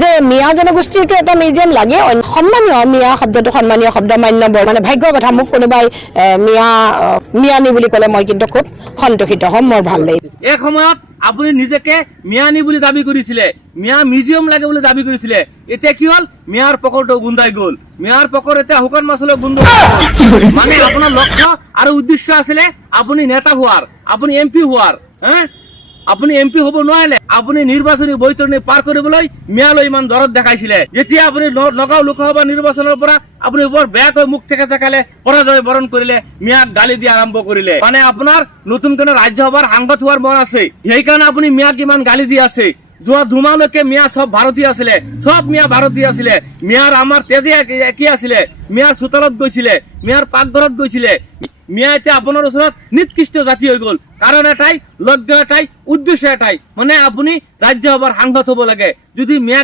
যে মিয়া জনগোষ্ঠীৰটো এটা মিউজিয়াম লাগে সন্মানীয় মিয়া শব্দটো সন্মানীয় শব্দ মান্যবৰ মানে ভাগ্যৰ কথা মোক কোনোবাই মিয়ানী বুলি ক'লে মই কিন্তু খুব সন্তোষিত হ'ম মোৰ ভাল লাগে এক সময়ত আপুনি নিজকে মিয়ানী বুলি দাবী কৰিছিলে মিয়া মিউজিয়াম লাগে বুলি দাবী কৰিছিলে এতিয়া কি হ'ল মিয়াৰ পকেটটো গুন্দাই গ'ল মিয়াৰ পকেট এতিয়া শুকান মাছলৈ গুন্দ মানে আপোনাৰ লক্ষ্য আৰু উদ্দেশ্য আছিলে আপুনি নেতা হোৱাৰ আপুনি এমপি হোৱাৰ আপুনি এমপি হ'ব নোৱাৰিলে আপুনি নিৰ্বাচনী বৈতৰণি পাৰ কৰিবলৈ মিয়ালৈ ইমান দৰদ দেখাইছিলে যেতিয়া আপুনি নগাঁও লোকসভা নিৰ্বাচনৰ পৰা আপুনি বৰ বেয়াকৈ মুখ থেকে চাকালে পৰাজয় বৰণ কৰিলে মিয়াক গালি দিয়া আৰম্ভ কৰিলে মানে আপোনাৰ নতুনকৈ ৰাজ্যসভাৰ সাংসদ হোৱাৰ মন আছে সেইকাৰণে আপুনি মিয়াক ইমান গালি দি আছে যোৱা দুমাহলৈকে মিয়া সব ভাৰতীয় আছিলে সব মিয়া ভাৰতীয় আছিলে মিয়াৰ আমাৰ তেজে একে আছিলে মিয়াৰ চোতালত গৈছিলে মিয়াৰ পাকঘৰত গৈছিলে মিয়া এতিয়া আপোনাৰ ওচৰত নিকৃষ্ট জাতি হৈ গ'ল কাৰণ এটাই লক্ষ্য এটাই উদ্দেশ্য এটাই মানে আপুনি ৰাজ্যসভাৰ সাংসদ হ'ব লাগে যদি মিয়া